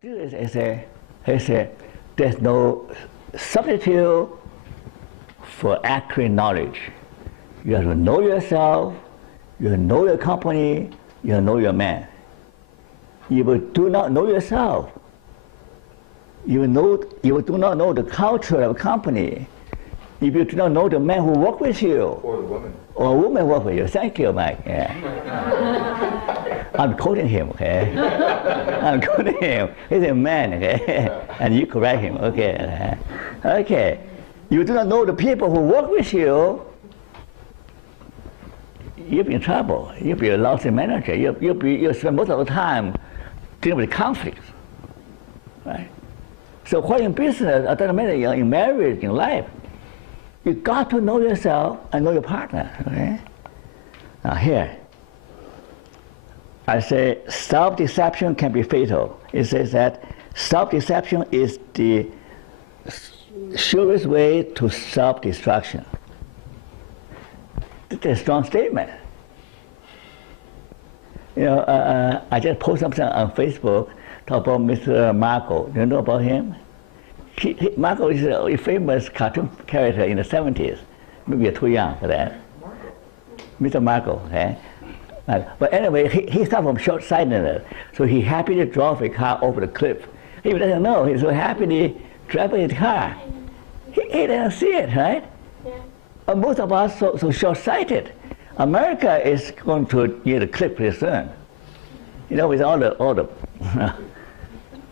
There's no substitute for accurate knowledge. You have to know yourself, you know your company, you know your man. If you do not know yourself, you do not know the culture of a company. If you do not know the man who works with you, or the woman, or a woman works with you. Thank you, Mike. Yeah. I'm quoting him. Okay, I'm quoting him. He's a man. Okay, and you correct him. Okay, okay. You do not know the people who work with you. You'll be in trouble. You'll be a lousy manager. You'll spend most of the time dealing with conflicts, right? So what in business, it doesn't matter, in marriage, in life, you got to know yourself and know your partner, okay? Now here, I say self-deception can be fatal. It says that self-deception is the surest way to self-destruction. It's a strong statement. You know, I just posted something on Facebook talk about Mr. Marco. Do you know about him? Marco is a famous cartoon character in the 70s. Maybe you're too young for that. Mr. Marco, okay? But anyway, he suffered from short-sightedness, so he happy to drive a car over the cliff. He doesn't know, he's so happy to drive his car. He doesn't see it, right? Yeah. Most of us so short-sighted. America is going to near the cliff pretty soon. You know, with all the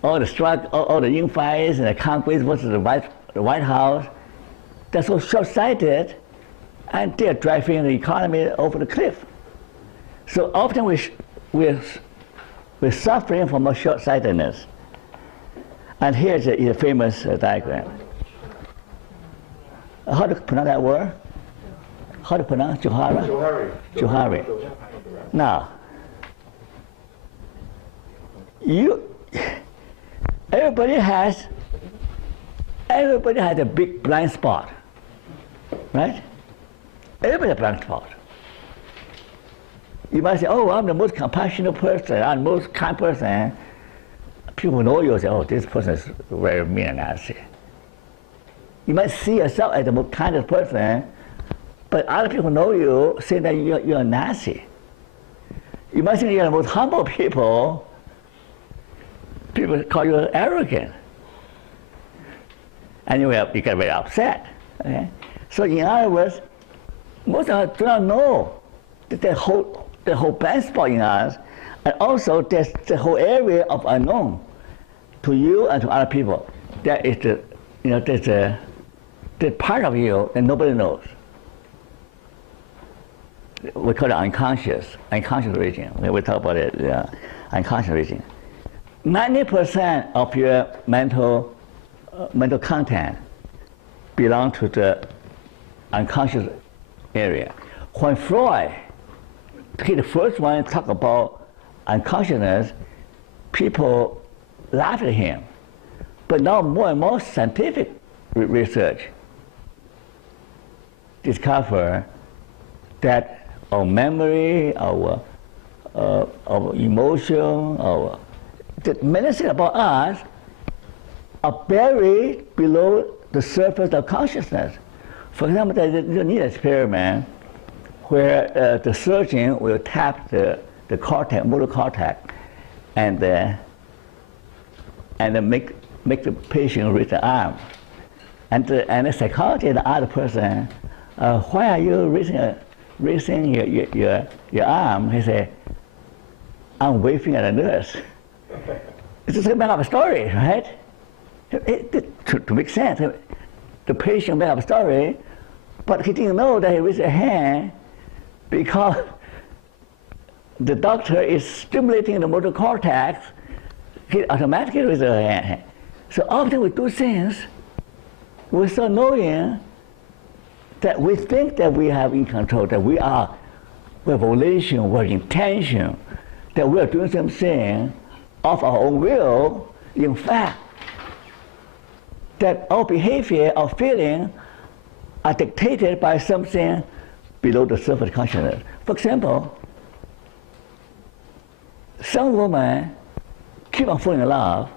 all the strike, all the infights and the Congress versus the White House, they're so short-sighted, and they're driving the economy over the cliff. So often we're suffering from a short-sightedness. And here's a famous diagram. How to pronounce that word? How to pronounce Johari? Johari. Now, everybody has a big blind spot, right? Everybody has a blind spot. You might say, oh, I'm the most compassionate person, I'm the most kind person. People know you and say, oh, this person is very mean and nasty. You might see yourself as the most kindest person, but other people know you, say that you're nasty. You might think you're the most humble people, people call you arrogant. And you get very upset. Okay? So in other words, most of us do not know that the whole blind spot in us, and also there's the whole area of unknown to you and to other people. That is there's the part of you that nobody knows. We call it unconscious region. We talk about it, unconscious region. 90% of your mental content belong to the unconscious area. When Freud, the first one talk about unconsciousness, people laugh at him. But now more and more scientific research discover that our memory, our emotion, the many things about us are buried below the surface of consciousness. For example, there's a neat experiment where the surgeon will tap the cortex, motor cortex, and make the patient raise the arm. And the psychologist, the other person, why are you raising your arm? He said, I'm waving at a nurse. It's just make up a story, right? To make sense. The patient made up a story, but he didn't know that he raised a hand because the doctor is stimulating the motor cortex. He automatically raises a hand. So often we do things without knowing that we think that we have in control, that we have volition, we have intention, that we are doing something of our own will. In fact, that our behavior, our feeling are dictated by something below the surface consciousness. For example, some women keep on falling in love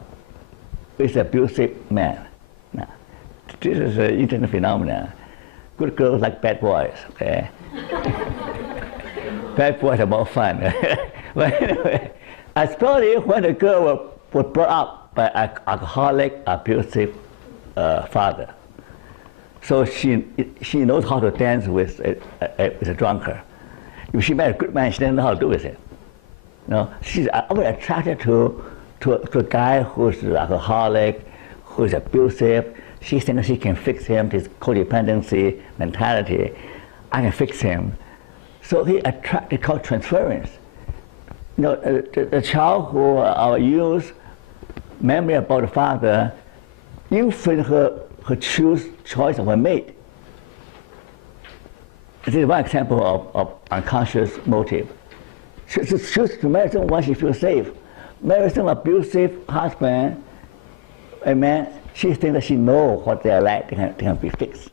with an abusive man. Now, this is an internet phenomenon. Good girls like bad boys. Okay? Bad boys are more fun. But anyway, especially when the girl was brought up by an alcoholic, abusive father. So she knows how to dance with a drunkard. If she met a good man, she doesn't know how to do with it. No, she's always attracted to a guy who's alcoholic, who's abusive. She thinks she can fix him. This codependency mentality, I can fix him. So he attracted, called transference. You know, the child who use memory about the father influence her choice of a mate. This is one example of unconscious motive. She chooses to marry someone once she feels safe. Marry some abusive husband, a man, she thinks that she knows what they are like, they can be fixed.